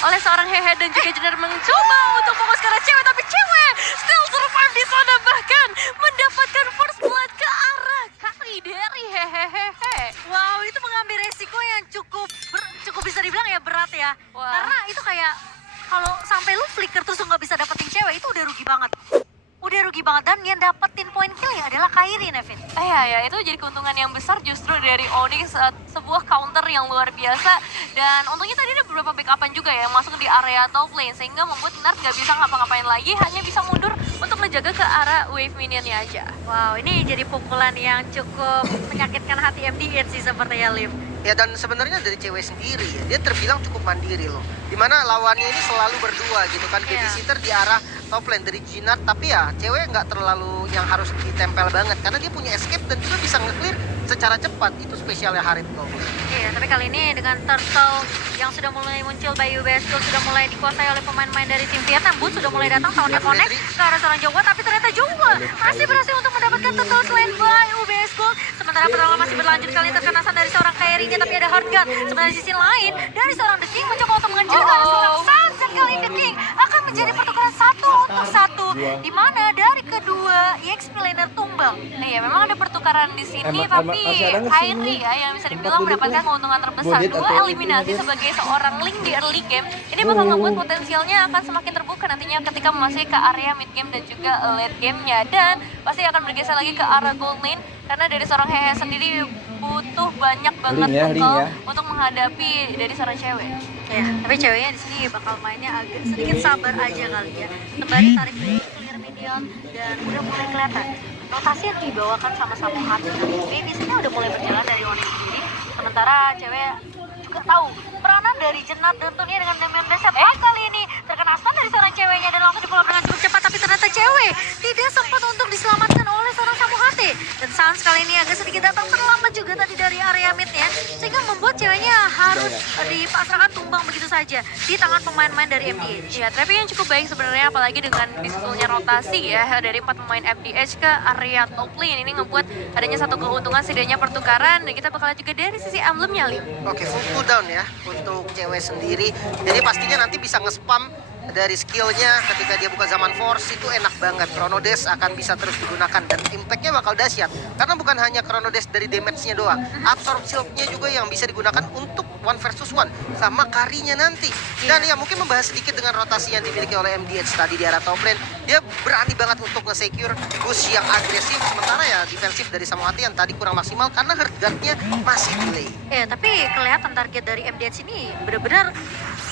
oleh seorang Hehe dan juga Jenar mencoba untuk fokus ke arah cewek, tapi cewek still survive di sana, bahkan mendapatkan first blood ke arah Kari dari Hehehe. Wow, itu mengambil resiko yang cukup bisa dibilang ya berat ya. Wah. Karena itu kayak kalau sampai lu flicker terus lu nggak bisa dapetin cewek itu udah rugi banget. Udah rugi banget, dan yang dapetin poin kill ya adalah Kairi, Nevin. Ya, itu jadi keuntungan yang besar justru dari Onyx, sebuah counter yang luar biasa. Dan untungnya tadi ada beberapa backupan juga ya yang masuk di area top lane, sehingga membuat Nart nggak bisa ngapa-ngapain lagi, hanya bisa mundur untuk menjaga ke arah wave minionnya aja. Wow, ini jadi pukulan yang cukup menyakitkan hati MDH sih sepertinya, Liv. Ya, dan sebenarnya dari cewek sendiri ya, dia terbilang cukup mandiri loh. Dimana lawannya ini selalu berdua gitu kan, babysitter di arah top lane dari Jinar, tapi ya cewek nggak terlalu yang harus ditempel banget karena dia punya escape dan juga bisa nge-clear secara cepat. Itu spesialnya Harit kok. Iya, tapi kali ini dengan turtle yang sudah mulai muncul by UBS Gold sudah mulai dikuasai oleh pemain-pemain dari tim Vietnam. Boot sudah mulai datang, tahunnya connect ke arah seorang Jawa, tapi ternyata Jawa masih berhasil untuk mendapatkan turtle selain by UBS Gold. Sementara perlawanan masih berlanjut, kali terkenasan dari seorang Kairi-nya, tapi ada hard gun. Sementara di sisi lain dari seorang The King mencoba untuk mengejar ke arah seorang Sans, dan kali ini The King akan menjadi pertukaran 1-1, di mana dari kedua EXP laner tumbang. Iya, memang ada pertukaran di sini, tapi Kairi ya yang bisa dibilang mendapatkan keuntungan terbesar. Dua eliminasi sebagai seorang Link di early game, ini bakal membuat potensialnya akan semakin terbuka nantinya ketika memasuki ke area mid game dan juga late game-nya. Dan pasti akan bergeser lagi ke arah gold lane, karena dari seorang Hehe sendiri butuh banyak banget bekal untuk menghadapi dari seorang cewek. Ya, tapi ceweknya di sini bakal mainnya agak sedikit sabar aja kali ya. Sembari tarik dulu clear minion, dan udah mulai kelihatan rotasi yang dibawakan sama-sama hati. Tapi di sini udah mulai berjalan dari Onyx sendiri. Sementara cewek juga tahu peranan dari Jenar dan tentunya dengan Damian Blessed. Kali ini terkena stun dari seorang ceweknya dan langsung dipulang dengan cukup cepat, tapi ternyata cewek tidak sempat untuk diselamatkan oleh seorang Samuhate. Dan Sans kali ini agak sedikit datang terlambat juga tadi dari area midnya, sehingga membuat ceweknya harus dipasrahkan tumbang begitu saja di tangan pemain-pemain dari MDH. Ya, tapi yang cukup baik sebenarnya, apalagi dengan disusulnya rotasi ya dari 4 pemain FDH ke area top lane, ini ngebuat adanya satu keuntungan setidaknya pertukaran, dan kita bakal lihat juga dari sisi emblemnya, Lim. Oke, full cooldown ya untuk cewek sendiri. Jadi pastinya nanti bisa nge-spam dari skillnya ketika dia buka zaman force, itu enak banget. Chrono Dash akan bisa terus digunakan dan impactnya bakal dahsyat. Karena bukan hanya Chrono Dash dari damage-nya doang, absorb shield-nya juga yang bisa digunakan untuk 1 versus 1 sama Karinya nanti. Dan ya mungkin membahas sedikit dengan rotasi yang dimiliki oleh MDH tadi di arah top lane. Dia berani banget untuk nge-secure push yang agresif, sementara ya defensif dari Samuhati yang tadi kurang maksimal karena herd guard-nya masih delay. Ya, tapi kelihatan target dari MDH ini benar-benar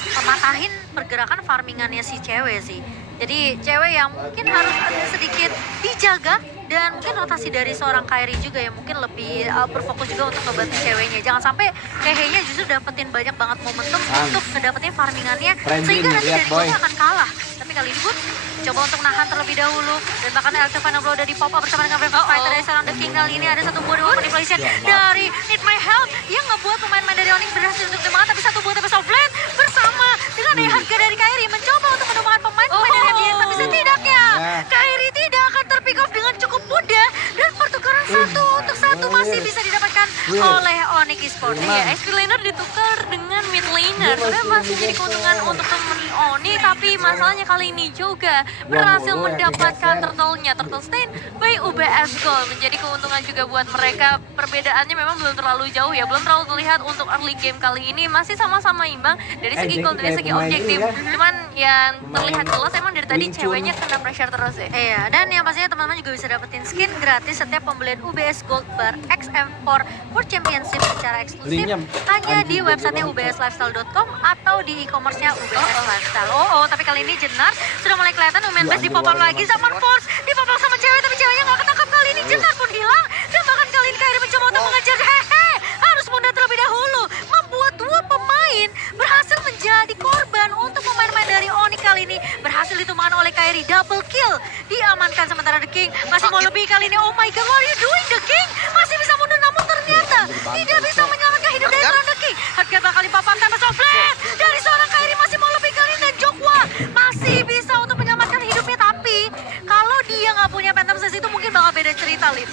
mematahin pergerakan farmingannya si cewek sih. Jadi cewek yang mungkin harus agak sedikit dijaga, dan mungkin rotasi dari seorang Kairi juga yang mungkin lebih berfokus juga untuk ngebantu ceweknya. Jangan sampai Hehe-nya justru dapetin banyak banget momentum untuk ngedapetin farmingannya, sehingga nanti dari goalnya akan kalah. Tapi kali ini Boot coba untuk nahan terlebih dahulu, dan bahkan Electric Final Blow udah di-pop up bersama dengan Brave Fighter dari seorang The King. Kali ini ada satu buah manipulation dari Need My Help yang ngebuat pemain-pemain dari Onyx berhasil untuk dimangat, tapi satu buah tapi offlane bersama dengan harga dari Kairi mencoba untuk menemukan pemain-pemain dari MDH, tapi setidaknya Kairi tidak akan terpick off dengan cukup mudah, dan pertukaran 1-1 masih bisa didapatkan oleh Onyx Esports. Ya, XP laner ditukar dengan mid laner, sebenarnya masih jadi keuntungan untuk temen Oni, tapi masalahnya kali ini juga berhasil mendapatkan turtle-nya, turtle stain by UBS Gold, menjadi keuntungan juga buat mereka. Perbedaannya memang belum terlalu jauh ya, belum terlalu terlihat untuk early game kali ini, masih sama-sama imbang dari segi gold, dari segi objektif. Cuman yang terlihat jelas emang dari tadi ceweknya kena pressure terus ya. Iya, dan yang pastinya teman-teman juga bisa dapetin skin gratis setiap pembelian UBS Gold Bar XM4 World Championship secara eksklusif hanya di websitenya ubslifestyle.com atau di e-commerce-nya UBS Lifestyle. Tapi kali ini Jenar sudah mulai kelihatan Women Base di-pop up lagi, Zaman Force di-pop up sama cewek, tapi ceweknya nggak ketangkap. Kali ini Jenar pun hilang, dan bahkan kali ini Kairi mencoba untuk mengejar Hehe, harus mundur terlebih dahulu, membuat dua pemain berhasil menjadi korban untuk pemain-pemain dari Onyx. Kali ini berhasil ditumbangkan oleh Kairi, double kill diamankan, sementara The King masih mau lebih. Kali ini oh my god, what are you doing The King? Masih bisa mundur, namun ternyata tidak bisa menyelamatkan hidup dari seorang The King. Harga bakal dipapam tanpa offlane dari seorang Kairi, masih mau lebih. Kali ini, dan Jokwa masih bisa untuk menyelamatkan hidupnya, tapi kalau dia nggak punya Phantom Sense itu mungkin bakal beda cerita, Lip.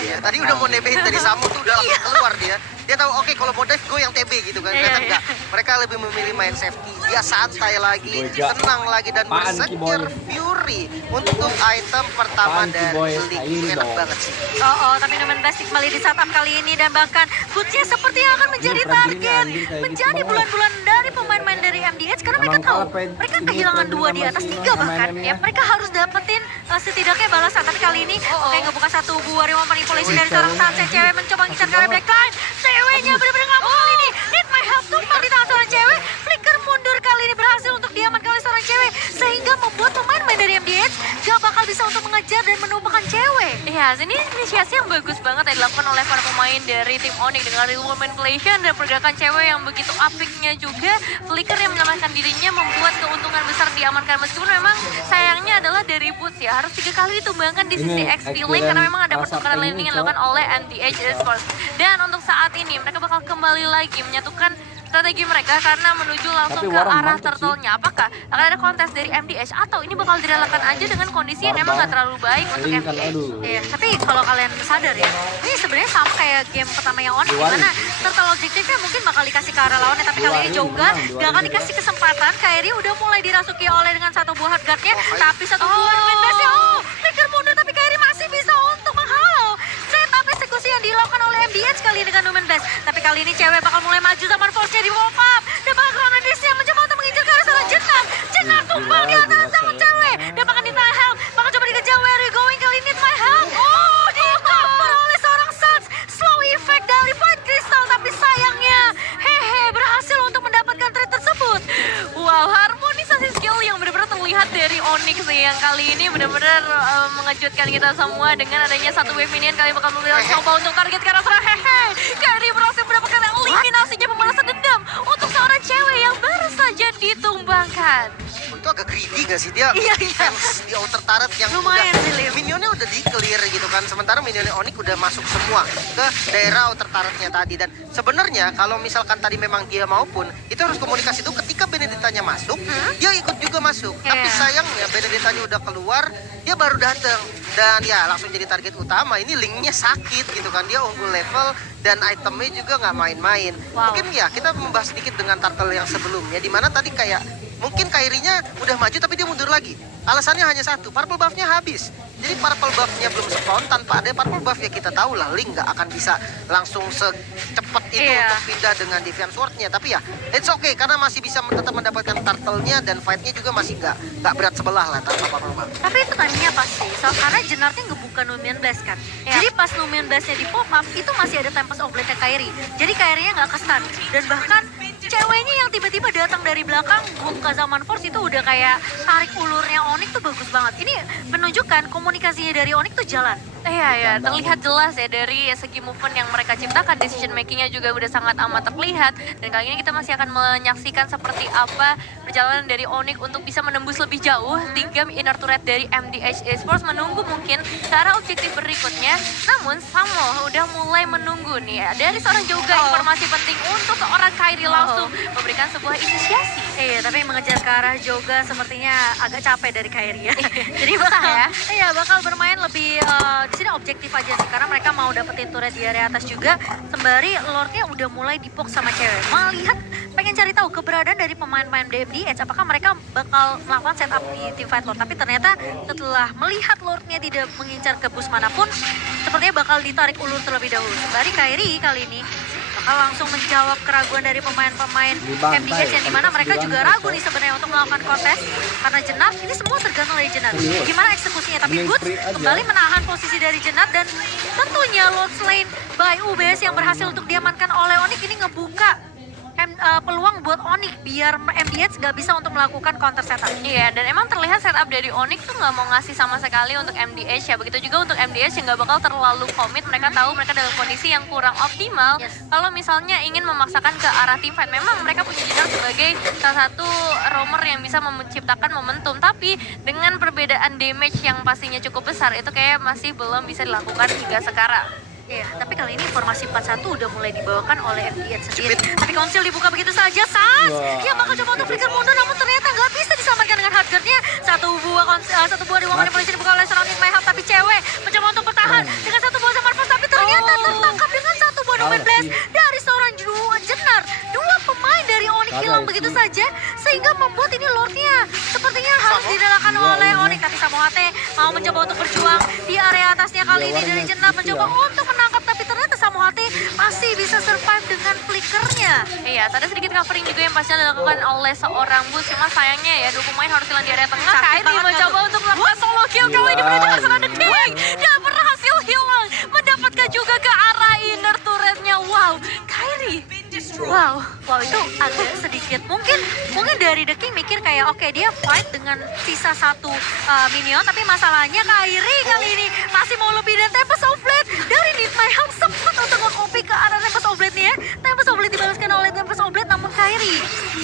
Iya. Tadi udah mau nebehin dari Samu tuh udah langsung keluar dia. Dia tahu oke kalau mau dive gue yang TB gitu kan. Ternyata Iya, enggak. Mereka lebih memilih main safety. Dia santai lagi, Gojek. tenang lagi dan Apaan, bersekir Kiboy? Fury untuk item pertama Apaan, dari Kiboy? League. Ini Enak dong. banget sih. Oh, tapi Numen Blast kembali di setup kali ini dan bahkan Goodsnya sepertinya akan menjadi Ini perandingan, target anjing, kayak gitu menjadi banget. bulan-bulan dari pemain-pemain dari MDH karena mereka Emang tahu kalah, Pen. mereka Ini kehilangan 2 di perandingan atas masih 3 bahkan MNM-nya. ya mereka harus dapetin setidaknya balasan tapi kali ini oke ngebuka satu buah remote manipulation dari seorang Sunset cewek mencoba ngincar ke arah Blackline ceweknya bener-bener nggak mau kali ini need my help tumpah di tangan seorang cewek flicker mundur kali ini berhasil untuk diamankan oleh seorang cewek sehingga membuat pemain-pemain dari MDH gak bakal bisa untuk mengejar dan menumpahkan cewek. Iya, ini inisiasi yang bagus banget yang dilakukan oleh para pemain dari tim Onyx dengan real manipulation dan pergerakan cewek yang begitu apiknya juga. Flicker yang menyelamatkan dirinya membuat keuntungan besar diamankan meskipun memang sayangnya adalah dari Boots ya harus 3 kali ditumbangkan di sisi Ini XP Link karena memang ada experience pertukaran pasar landing yang ini, dilakukan oleh MDH Esports. Dan untuk saat ini mereka bakal kembali lagi menyatukan strategi mereka karena menuju langsung Tapi ke Warren arah mantep sih. turtle-nya. Apakah akan ada kontes dari MDH atau ini bakal direlakan aja dengan kondisi yang emang gak terlalu baik untuk Link kan, MDH? aduh. Iya, tapi kalau kalian sadar ya, ini sebenarnya sama kayak game pertama yang Onyx Diwari. dimana total objektifnya mungkin bakal dikasih ke arah lawannya, tapi kali ini Diwari, Joga menang, gak Diwari akan juga. dikasih kesempatan. Kairi udah mulai dirasuki oleh dengan satu buah hard guard-nya, tapi satu Oh. buah main base-nya, flicker mundur, tapi Kairi masih bisa untuk menghalau setup eksekusi yang dilakukan oleh MDH kali ini dengan Numen Blast. Tapi kali ini cewek bakal mulai maju zaman force-nya di pop up dan bakal Grenadiers-nya mencoba untuk mengincar ke arah sana Jenar. Jenar tumbang di atas tangan cewek dan bahkan di my help, bakal coba dikejar where are you going kali ini my help. Oh, di-cover oleh seorang Suns. Slow effect dari Fight Crystal, tapi sayangnya hehe berhasil untuk mendapatkan trade tersebut. Wow, harmonisasi skill yang benar-benar terlihat dari Onyx nih yang kali ini benar-benar mengejutkan kita semua dengan adanya satu wave minion kali bakal mencoba untuk target ke arah sana. Hehe, Kairi berhasil mendapatkan eliminasinya pembalasan dendam untuk seorang cewek yang baru saja ditumbangkan. Itu agak greedy gak sih dia? Iya, iya. Defense di outer turret yang Lumayan udah, sih, Liv. minionnya udah di clear gitu kan. Sementara minionnya Onyx udah masuk semua ke daerah outer turretnya tadi. Dan sebenarnya kalau misalkan tadi memang dia maupun itu harus komunikasi itu ketika Benedictanya masuk, dia ikut juga masuk. Tapi Iya. sayangnya Benedictanya udah keluar, dia baru datang dan ya langsung jadi target utama. Ini linknya sakit gitu kan, dia unggul level dan itemnya juga nggak main-main. Wow. Mungkin ya kita membahas sedikit dengan Turtle yang sebelumnya, di mana tadi kayak mungkin Kairinya udah maju tapi dia mundur lagi. Alasannya hanya satu, purple buff-nya habis. Jadi purple buff-nya belum spawn, tanpa ada purple buff ya kita tahu lah Link nggak akan bisa langsung secepat itu Iya. untuk pindah dengan Deviant Sword-nya. Tapi ya it's okay karena masih bisa tetap mendapatkan turtle-nya dan fight-nya juga masih nggak berat sebelah lah tanpa purple buff. Tapi itu timingnya pas sih, karena Jenarnya ngebuka Numen Blast kan. Iya. Jadi pas Numen Blast-nya di pop up, itu masih ada Tempest of Blade-nya Kairi. Jadi Kairinya nggak ke-stun. Dan bahkan ceweknya yang tiba-tiba datang dari belakang, buka zaman force itu udah kayak tarik ulurnya Onyx tuh bagus banget. Ini menunjukkan komunikasinya dari Onyx tuh jalan. Iya ya, terlihat jelas ya dari segi movement yang mereka ciptakan, decision makingnya juga udah sangat amat terlihat. Dan kali ini kita masih akan menyaksikan seperti apa perjalanan dari Onyx untuk bisa menembus lebih jauh 3 inner turret dari MDH Esports, menunggu mungkin ke arah objektif berikutnya. Namun Samo udah mulai menunggu nih ya dari seorang juga informasi penting untuk seorang Kairi langsung memberikan sebuah inisiasi. Iya, tapi mengejar ke arah Joga sepertinya agak capek dari Kairi ya. Jadi bakal ya? Iya, bakal bermain lebih di sini objektif aja sih karena mereka mau dapetin turret di area atas juga. Sembari Lordnya udah mulai dipok sama cewek. Melihat pengen cari tahu keberadaan dari pemain-pemain DMDH, apakah mereka bakal melakukan setup di teamfight Lord. Tapi ternyata setelah melihat Lordnya tidak mengincar ke bus manapun, sepertinya bakal ditarik ulur terlebih dahulu. Sembari Kairi kali ini bakal langsung menjawab keraguan dari pemain-pemain Dibantai, MDH yang dimana mereka juga dibantai, ragu nih sebenarnya untuk melakukan kontes karena Jenar ini semua tergantung dari Jenar. Serius? Gimana eksekusinya? Tapi Mending Goods free aja. kembali menahan posisi dari Jenar dan tentunya Lord Slain by UBS yang berhasil untuk diamankan oleh Onyx ini ngebuka peluang buat Onyx biar MDH nggak bisa untuk melakukan counter setup. Iya, dan emang terlihat setup dari Onyx tuh nggak mau ngasih sama sekali untuk MDH ya. Begitu juga untuk MDH yang nggak bakal terlalu komit. Mereka tahu mereka dalam kondisi yang kurang optimal. Yes. Kalau misalnya ingin memaksakan ke arah team fight, memang mereka punya Jenar sebagai salah satu roamer yang bisa menciptakan momentum. Tapi dengan perbedaan damage yang pastinya cukup besar, itu kayak masih belum bisa dilakukan hingga sekarang. Iya, tapi kali ini formasi 4-1 udah mulai dibawakan oleh MDH sendiri. Tapi konsil dibuka begitu saja, Sans! Wah. Yang bakal coba untuk flicker mundur, namun ternyata nggak bisa diselamatkan dengan hardguard-nya. Satu buah reward manipulation dibuka oleh seorang My Help, tapi cewek mencoba untuk bertahan dengan satu buah zaman force, tapi ternyata tertangkap dengan satu buah Numen Blast dari saja sehingga membuat ini Lordnya sepertinya harus direlakan oleh Onyx. Tapi Samohate mau mencoba untuk berjuang di area atasnya kali ini dari Jenab mencoba untuk menangkap, tapi ternyata Samohate masih bisa survive dengan flickernya. Iya, ada sedikit covering juga yang pasti dilakukan oleh seorang Bus. Cuma sayangnya ya, 2 pemain harus hilang di area tengah. Sakit Kairi banget mencoba tuh. untuk melakukan solo kill kali ini menuju ke sana The King. Dan berhasil hilang. Mendapatkan juga ke arah inner turretnya. Wow, Kairi. Wow, itu agak sedikit mungkin dari The King mikir kayak oke, dia fight dengan sisa 1 minion, tapi masalahnya Kairi kali ini masih mau lebih dan Tempest of Blade dari Need My Help sempat untuk nge-copy ke arah Tempest of Blade nih ya. Tempest of Blade dibalaskan oleh Tempest of Blade, namun Kairi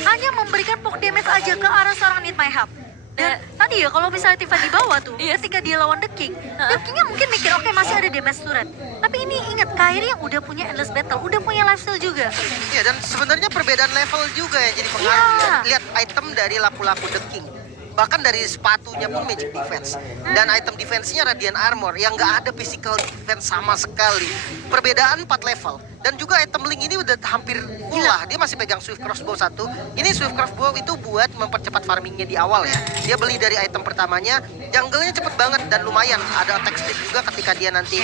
hanya memberikan poke damage aja ke arah seorang Need My Help. Dan tadi ya kalau misalnya Tifa di bawah tuh, ketika dia lawan The Kingnya mungkin mikir oke, masih ada damage turret. Tapi ini ingat Kairi yang udah punya endless battle, udah punya lifesteal juga. Iya, dan sebenarnya perbedaan level juga yang jadi pengaruh Iya. ya. Lihat item dari laku-laku The King. Bahkan dari sepatunya pun magic defense. Dan item defense-nya radiant armor yang nggak ada physical defense sama sekali. Perbedaan 4 level. Dan juga item link ini udah hampir pula. Dia masih pegang swift crossbow 1. Ini swift crossbow itu buat mempercepat farmingnya di awal ya. Dia beli dari item pertamanya. Jungle-nya cepet banget dan lumayan. Ada attack speed juga ketika dia nanti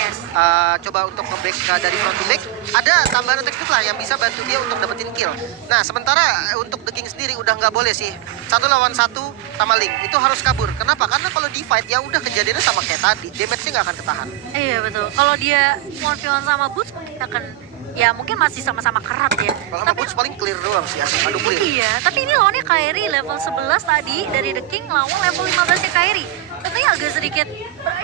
coba untuk nge-back dari front to back. Ada tambahan attack speed lah yang bisa bantu dia untuk dapetin kill. Nah, sementara untuk The King sendiri udah nggak boleh sih. 1 lawan 1 sama Link. Itu harus kabur. Kenapa? Karena kalau di fight ya udah kejadiannya sama kayak tadi. Damage-nya nggak akan ketahan. Iya betul. Kalau dia 1v1 sama Boots mungkin akan ya mungkin masih sama-sama kerat ya. Kalau sama Boots paling clear doang sih. Aduh clear. Iya, tapi ini lawannya Kairi level 11 tadi dari The King lawan level 15-nya Kairi. Tentunya agak sedikit,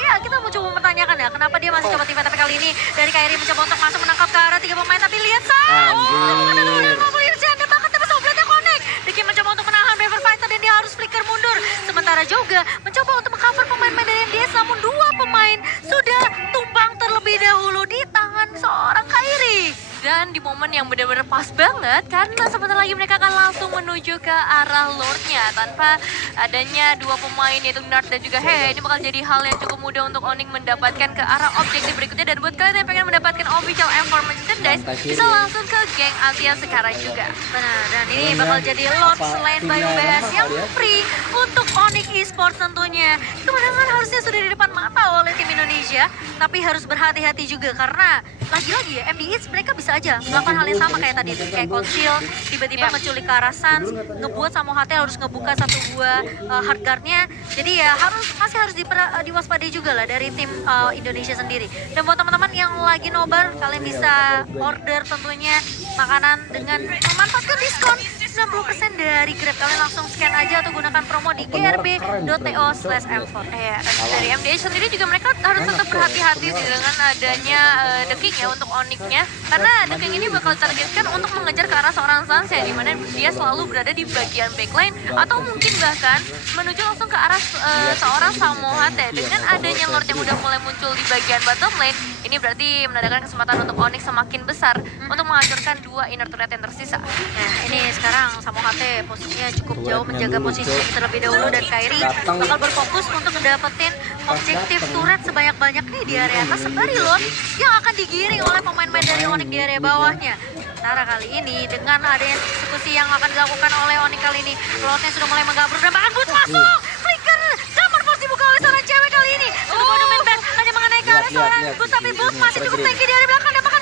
ya kita mau coba mempertanyakan ya kenapa dia masih coba Tifa, tapi kali ini dari Kairi mencoba untuk masuk menangkap ke arah 3 pemain, tapi lihat ada dulu dan mau clear janda, bahkan Tempest of Blade-nya connect. The King mencoba untuk menahan Beaver Fighter dan dia harus flicker mundur. Sementara juga mencoba untuk mengcover pemain-pemain dari MDS, namun 2 pemain sudah tumbang terlebih dahulu di tangan seorang Kairi. Dan di momen yang benar-benar pas banget karena sebentar lagi mereka akan langsung menuju ke arah Lordnya tanpa adanya 2 pemain yaitu Nart dan juga Hehe. Ini bakal jadi hal yang cukup mudah untuk Onyx mendapatkan ke arah objektif berikutnya. Dan buat kalian yang pengen mendapatkan official M4 merchandise bisa langsung ke geng Altia sekarang juga. Benar, dan ini bakal jadi Lord selain by UBS yang free untuk Onyx Esports tentunya. Kemenangan harusnya sudah di depan mata oleh tim Indonesia, tapi harus berhati-hati juga karena lagi-lagi ya MDS mereka bisa aja melakukan hal yang sama kayak tadi, kayak Cold Shield tiba-tiba ngeculik ke arah Sans, ngebuat Samohate harus ngebuka 1 buah hard guard-nya. Jadi ya masih harus diwaspadai juga lah dari tim Indonesia sendiri. Dan buat teman-teman yang lagi nobar, kalian bisa order tentunya makanan dengan memanfaatkan diskon 90% dari Grab. Kalian langsung scan aja atau gunakan promo di grb.to/m4. Dari MDA sendiri juga mereka harus tetap berhati-hati sih dengan adanya The King ya untuk Onyx-nya. Karena The King ini bakal targetkan untuk mengejar ke arah seorang Sans ya, dimana dia selalu berada di bagian backline atau mungkin bahkan menuju langsung ke arah seorang Samohate. Dengan adanya Lord yang udah mulai muncul di bagian bottom lane, ini berarti menandakan kesempatan untuk Onyx semakin besar untuk menghancurkan 2 inner turret yang tersisa. Nah ini sekarang Samohate posisinya cukup jauh menjaga posisi terlebih dahulu, dan Kairi bakal berfokus untuk mendapatkan objektif turret sebanyak-banyaknya di area atas sembari Lord yang akan digiring oleh pemain-pemain dari Onyx di area bawahnya. Sementara kali ini dengan adanya eksekusi yang akan dilakukan oleh Onyx kali ini, Lordnya sudah mulai menggabur dan bahkan Boots masuk. Flicker Summer Force dibuka oleh seorang cewek kali ini. Untuk Bodoman Band hanya mengenai ke arah seorang Boots, tapi Boots masih cukup tinggi di area belakang dan bahkan